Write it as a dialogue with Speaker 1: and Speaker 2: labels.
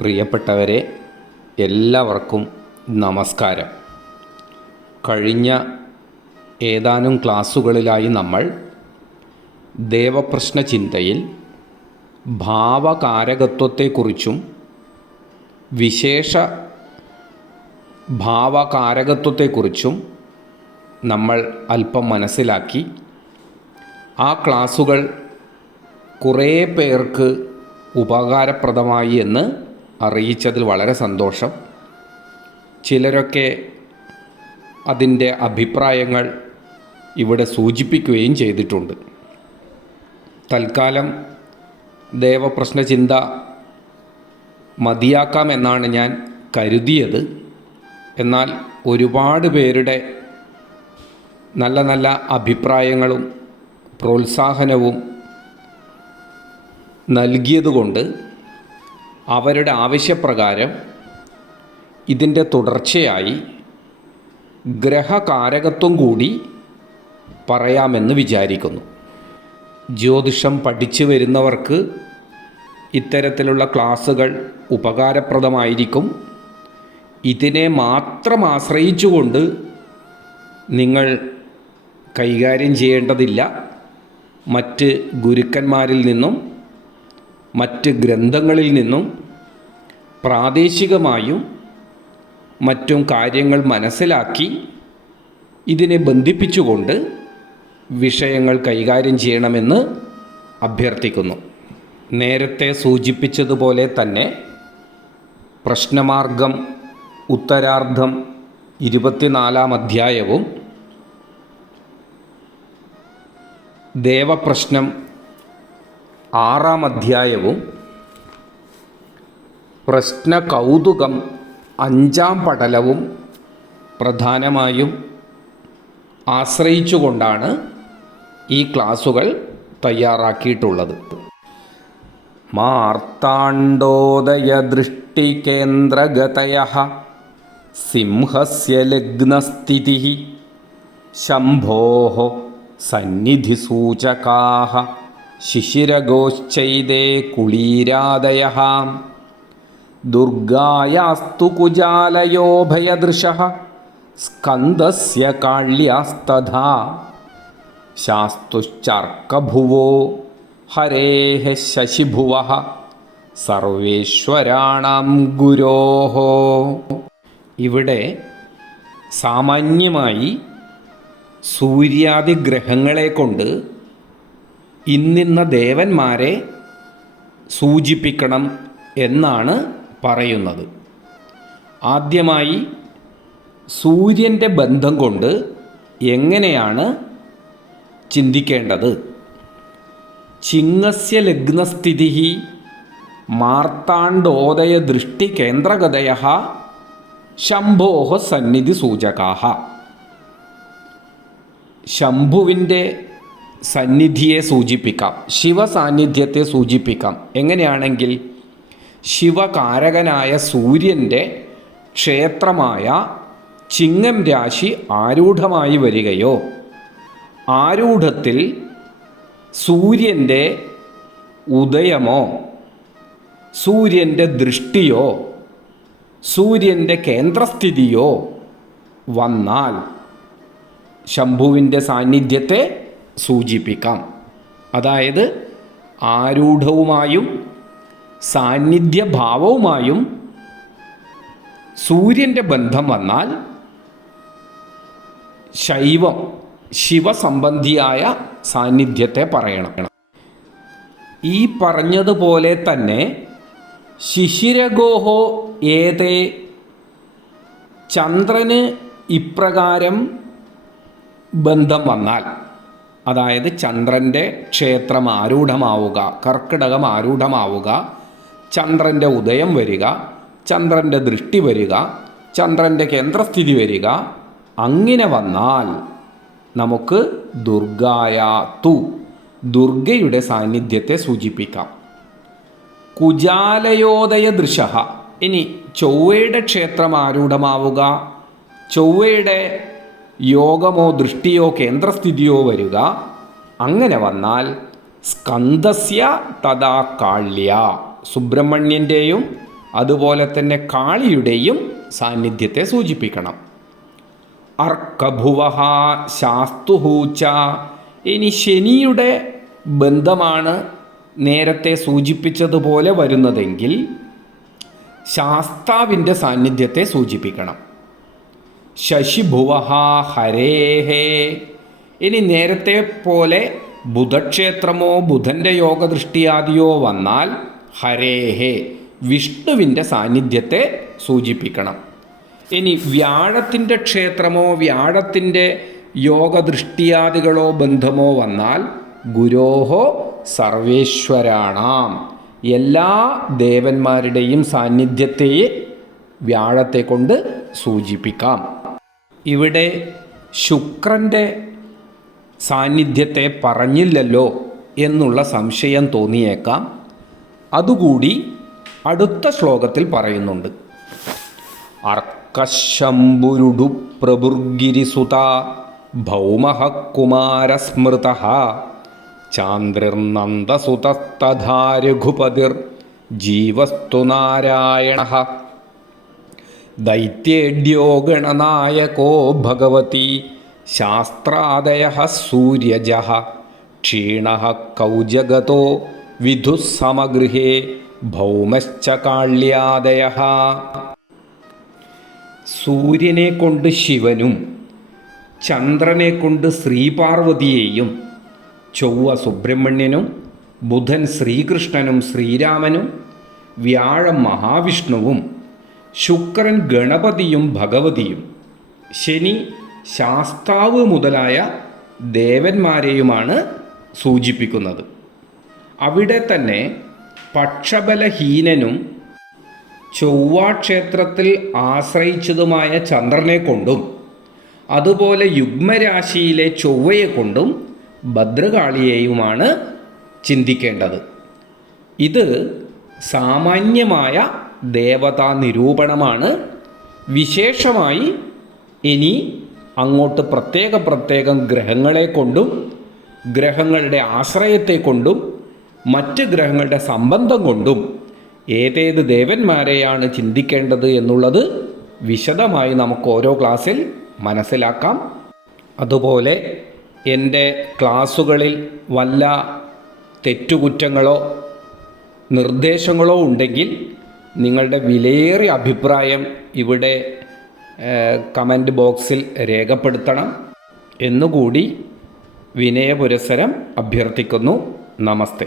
Speaker 1: പ്രിയപ്പെട്ടവരെ എല്ലാവർക്കും നമസ്കാരം. കഴിഞ്ഞ ഏതാനും ക്ലാസ്സുകളിലായി നമ്മൾ ദേവപ്രശ്ന ചിന്തയിൽ ഭാവകാരകത്വത്തെക്കുറിച്ചും വിശേഷ ഭാവകാരകത്വത്തെക്കുറിച്ചും നമ്മൾ അല്പം മനസ്സിലാക്കി. ആ ക്ലാസ്സുകൾ കുറേ പേർക്ക് ഉപകാരപ്രദമായി എന്ന് അറിയിച്ചതിൽ വളരെ സന്തോഷം. ചിലരൊക്കെ അതിന്റെ അഭിപ്രായങ്ങൾ ഇവിടെ സൂചിപ്പിക്കുകയും ചെയ്തിട്ടുണ്ട്. തൽക്കാലം ദേവപ്രശ്ന ചിന്ത മതിയാക്കാമെന്നാണ് ഞാൻ കരുതിയത്. എന്നാൽ ഒരുപാട് പേരുടെ നല്ല നല്ല അഭിപ്രായങ്ങളും പ്രോത്സാഹനവും നൽകിയതുകൊണ്ട് അവരുടെ ആവശ്യപ്രകാരം ഇതിന്റെ തുടർച്ചയായി ഗ്രഹകാരകത്വം കൂടി പറയാമെന്ന് വിചാരിക്കുന്നു. ജ്യോതിഷം പഠിച്ചു വരുന്നവർക്ക് ഇത്തരത്തിലുള്ള ക്ലാസ്സുകൾ ഉപകാരപ്രദമായിരിക്കും. ഇതിനെ മാത്രം ആശ്രയിച്ചുകൊണ്ട് നിങ്ങൾ കൈകാര്യം ചെയ്യേണ്ടതില്ല. മറ്റ് ഗുരുക്കന്മാരിൽ നിന്നും മറ്റ് ഗ്രന്ഥങ്ങളിൽ നിന്നും പ്രാദേശികമായും മറ്റും കാര്യങ്ങൾ മനസ്സിലാക്കി ഇതിനെ ബന്ധിപ്പിച്ചുകൊണ്ട് വിഷയങ്ങൾ കൈകാര്യം ചെയ്യണമെന്ന് അഭ്യർത്ഥിക്കുന്നു. നേരത്തെ സൂചിപ്പിച്ചതുപോലെ തന്നെ പ്രശ്നമാർഗം ഉത്തരാർദ്ധം ഇരുപത്തിനാലാം അധ്യായവും ദേവപ്രശ്നം ആറാം അധ്യായവും പ്രശ്ന കൗതുകം അഞ്ചാം പടലവും പ്രധാനമായും ആശ്രയിച്ചുകൊണ്ടാണ് ഈ ക്ലാസുകൾ തയ്യാറാക്കിയിട്ടുള്ളത്. മാർത്താണ്ഡോദയദൃഷ്ടികേന്ദ്രഗതയ സിംഹസ്യ ലഗ്നസ്ഥിതി ശംഭോ സന്നിധിസൂചകാ ശിശിരഗോശ്ചൈതേ കുളീരാദയ. ദുർഗായാസ്തു കുജാലയോഭയദൃശ സ്കന്ദസ്യ കാള്യാസ്തഥാ. ശാസ്തുശ്ചർക്കഭുവോ ഹരേः ശശിഭുവ. സർവേശ്വരാണ ഗുരോഹോ ഇവിടെ സാമാന്യമായി സൂര്യാദി ഗ്രഹങ്ങളെ കൊണ്ട് ഇന്നിന്ന ദേവന്മാരെ സൂചിപ്പിക്കണം എന്നാണ് പറയുന്നത്. ആദ്യമായി സൂര്യന്റെ ബന്ധം കൊണ്ട് എങ്ങനെയാണ് ചിന്തിക്കേണ്ടത്? ചിങ്ങസ്യ ലഗ്നസ്ഥിതി മാർത്താണ്ഡോദയ ദൃഷ്ടി കേന്ദ്രഗതയ ശംഭോഹ സന്നിധി സൂചകാഹ. ശംഭുവിന്റെ സന്നിധിയെ സൂചിപ്പിക്കാം. ശിവസാന്നിധ്യത്തെ സൂചിപ്പിക്കാം. എങ്ങനെയാണെങ്കിൽ ശിവകാരകനായ സൂര്യന്റെ ക്ഷേത്രമായ ചിങ്ങം രാശി ആരൂഢമായി വരികയോ ആരൂഢത്തിൽ സൂര്യന്റെ ഉദയമോ സൂര്യന്റെ ദൃഷ്ടിയോ സൂര്യന്റെ കേന്ദ്രസ്ഥിതിയോ വന്നാൽ ശംഭുവിന്റെ സാന്നിധ്യത്തെ സൂചിപ്പിക്കാം. അതായത് ആരൂഢവുമായും സാന്നിധ്യഭാവവുമായും സൂര്യന്റെ ബന്ധം വന്നാൽ ശൈവം ശിവസംബന്ധിയായ സാന്നിധ്യത്തെ പറയണം. ഈ പറഞ്ഞതുപോലെ തന്നെ ശിശിരഗോഹോ ഏതേ ചന്ദ്രന് ഇപ്രകാരം ബന്ധം വന്നാൽ അതായത് ചന്ദ്രന്റെ ക്ഷേത്രം ആരൂഢമാവുക കർക്കിടകം ആരൂഢമാവുക ചന്ദ്രന്റെ ഉദയം വരിക ചന്ദ്രന്റെ ദൃഷ്ടി വരിക ചന്ദ്രന്റെ കേന്ദ്രസ്ഥിതി വരിക അങ്ങനെ വന്നാൽ നമുക്ക് ദുർഗായാത്തു ദുർഗയുടെ സാന്നിധ്യത്തെ സൂചിപ്പിക്കാം. കുജാലയോദയ ദൃശ ഇനി ചൊവ്വയുടെ ക്ഷേത്രം ആരൂഢമാവുക ചൊവ്വയുടെ യോഗമോ ദൃഷ്ടിയോ കേന്ദ്രസ്ഥിതിയോ വരിക. അങ്ങനെ വന്നാൽ സ്കന്ദസ്യ തഥാ കാള്യ. സുബ്രഹ്മണ്യന്റെയും അതുപോലെ തന്നെ കാളിയുടെയും സാന്നിധ്യത്തെ സൂചിപ്പിക്കണം. അർക്കഭുവ ശാസ്തുഹൂച്ച ഇനി ശനിയുടെ ബന്ധമാണ് നേരത്തെ സൂചിപ്പിച്ചതുപോലെ വരുന്നതെങ്കിൽ ശാസ്താവിന്റെ സാന്നിധ്യത്തെ സൂചിപ്പിക്കണം. ശശിഭുവഹ ഹരേഹേ. ഇനി നേരത്തെ പോലെ ബുധക്ഷേത്രമോ ബുധന്റെ യോഗദൃഷ്ടിയാദിയോ വന്നാൽ ഹരേഹേ. വിഷ്ണുവിന്റെ സാന്നിധ്യത്തെ സൂചിപ്പിക്കണം. ഇനി വ്യാഴത്തിന്റെ ക്ഷേത്രമോ വ്യാഴത്തിന്റെ യോഗദൃഷ്ടിയാദികളോ ബന്ധമോ വന്നാൽ ഗുരോഹോ സർവേശ്വരാണാം. എല്ലാ ദേവന്മാരുടെയും സാന്നിധ്യത്തെ വ്യാഴത്തെ കൊണ്ട് സൂചിപ്പിക്കാം. ഇവിടെ ശുക്രന്റെ സാന്നിധ്യത്തെ പറഞ്ഞില്ലല്ലോ എന്നുള്ള സംശയം തോന്നിയേക്കാം. അതുകൂടി അടുത്ത ശ്ലോകത്തിൽ പറയുന്നുണ്ട്. അർക്കശംബുരുടു പ്രഭുർഗിരിസുത ഭൗമഹകുമാരസ്മൃത കുമാരസ്മൃത ചാന്ദ്രിർനന്ദസുതസ്തഥാ രഘുപതിർ ജീവസ്തു നാരായണ. ദൈത്യേഡ്യോ ഗണനായകോ ഭഗവതി. ശാസ്ത്രാദയ സൂര്യജ. ക്ഷീണ കൗജഗതോ വിധുസമഗൃഹേ ഭൗമശ്ച കാള്യാദയ. സൂര്യനെ കൊണ്ട് ശിവനും ചന്ദ്രനെ കൊണ്ട് ശ്രീപാർവതിയെയും ചൊവ്വ സുബ്രഹ്മണ്യനും ബുധൻ ശ്രീകൃഷ്ണനും ശ്രീരാമനും വ്യാഴം മഹാവിഷ്ണുവും ശുക്രൻ ഗണപതിയും ഭഗവതിയും ശനി ശാസ്താവ് മുതലായ ദേവന്മാരെയുമാണ് സൂചിപ്പിക്കുന്നത്. അവിടെ തന്നെ പക്ഷബലഹീനനും ചൊവ്വാക്ഷേത്രത്തിൽ ആശ്രയിച്ചതുമായ ചന്ദ്രനെ കൊണ്ടും അതുപോലെ യുഗ്മരാശിയിലെ ചൊവ്വയെ കൊണ്ടും ഭദ്രകാളിയെയുമാണ് ചിന്തിക്കേണ്ടത്. ഇത് സാമാന്യമായ ദേവതാ നിരൂപണമാണ് വിശേഷമായി ഇനി അങ്ങോട്ട് പ്രത്യേക പ്രത്യേകം ഗ്രഹങ്ങളെ കൊണ്ടും ഗ്രഹങ്ങളുടെ ആശ്രയത്തെ കൊണ്ടും മറ്റ് ഗ്രഹങ്ങളുടെ സംബന്ധം കൊണ്ടും ഏതേത് ദേവന്മാരെയാണ് ചിന്തിക്കേണ്ടത് എന്നുള്ളത് വിശദമായി നമുക്ക് ഓരോ ക്ലാസ്സിൽ മനസ്സിലാക്കാം. അതുപോലെ എന്റെ ക്ലാസ്സുകളിൽ വല്ല തെറ്റുകുറ്റങ്ങളോ നിർദ്ദേശങ്ങളോ ഉണ്ടെങ്കിൽ നിങ്ങളുടെ വിലയേറിയ അഭിപ്രായം ഇവിടെ കമന്റ് ബോക്സിൽ രേഖപ്പെടുത്തണം. എന്നുകൂടി വിനയപുരസരം അഭ്യർത്ഥിക്കുന്നു. നമസ്തേ.